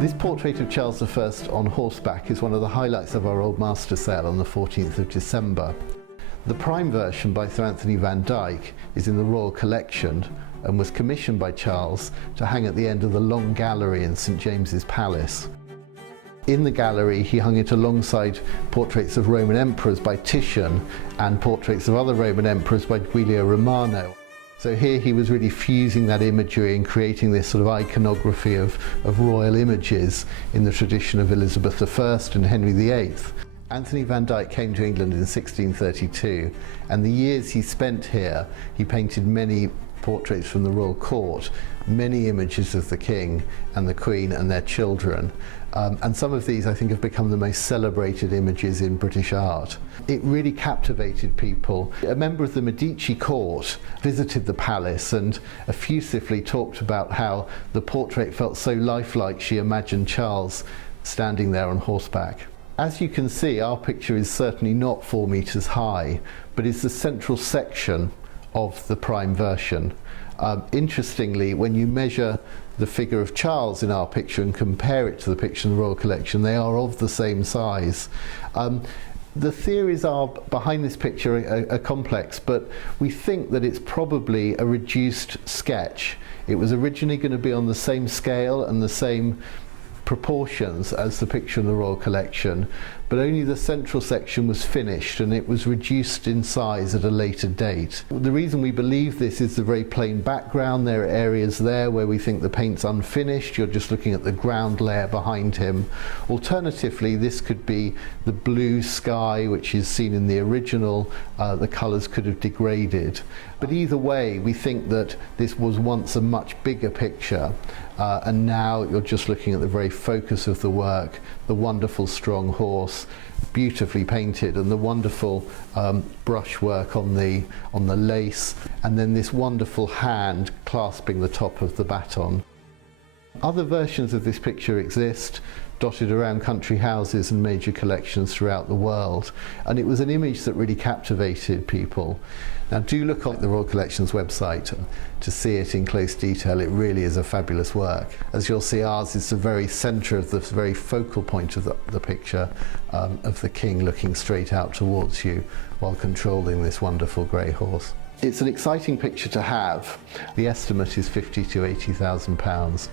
This portrait of Charles I on horseback is one of the highlights of our Old Master sale on the 14th of December. The prime version by Sir Anthony van Dyke is in the Royal Collection and was commissioned by Charles to hang at the end of the long gallery in St James's Palace. In the gallery he hung it alongside portraits of Roman emperors by Titian and portraits of other Roman emperors by Giulio Romano. So here he was really fusing that imagery and creating this sort of iconography of royal images in the tradition of Elizabeth I and Henry VIII. Anthony van Dyke came to England in 1632, and the years he spent here, he painted many portraits from the royal court, many images of the king and the queen and their children, and some of these I think have become the most celebrated images in British art. It really captivated people. A member of the Medici court visited the palace and effusively talked about how the portrait felt so lifelike she imagined Charles standing there on horseback. As you can see, our picture is certainly not 4 meters high, but is the central section of the prime version. Interestingly, when you measure the figure of Charles in our picture and compare it to the picture in the Royal Collection, they are of the same size. The theories are behind this picture are complex, but we think that it's probably a reduced sketch. It was originally going to be on the same scale and the same proportions as the picture in the Royal Collection, but only the central section was finished and it was reduced in size at a later date. The reason we believe this is the very plain background. There are areas there where we think the paint's unfinished. You're just looking at the ground layer behind him. Alternatively, this could be the blue sky which is seen in the original. The colours could have degraded. But either way, we think that this was once a much bigger picture, and now you're just looking at the very focus of the work, the wonderful strong horse, beautifully painted, and the wonderful brushwork on the lace, and then this wonderful hand clasping the top of the baton. Other versions of this picture exist, dotted around country houses and major collections throughout the world, and it was an image that really captivated people. Now do look on the Royal Collection's website to see it in close detail. It really is a fabulous work. As you'll see, ours is the very centre of the very focal point of the picture, of the king looking straight out towards you while controlling this wonderful grey horse. It's an exciting picture to have. The estimate is £50,000 to £80,000.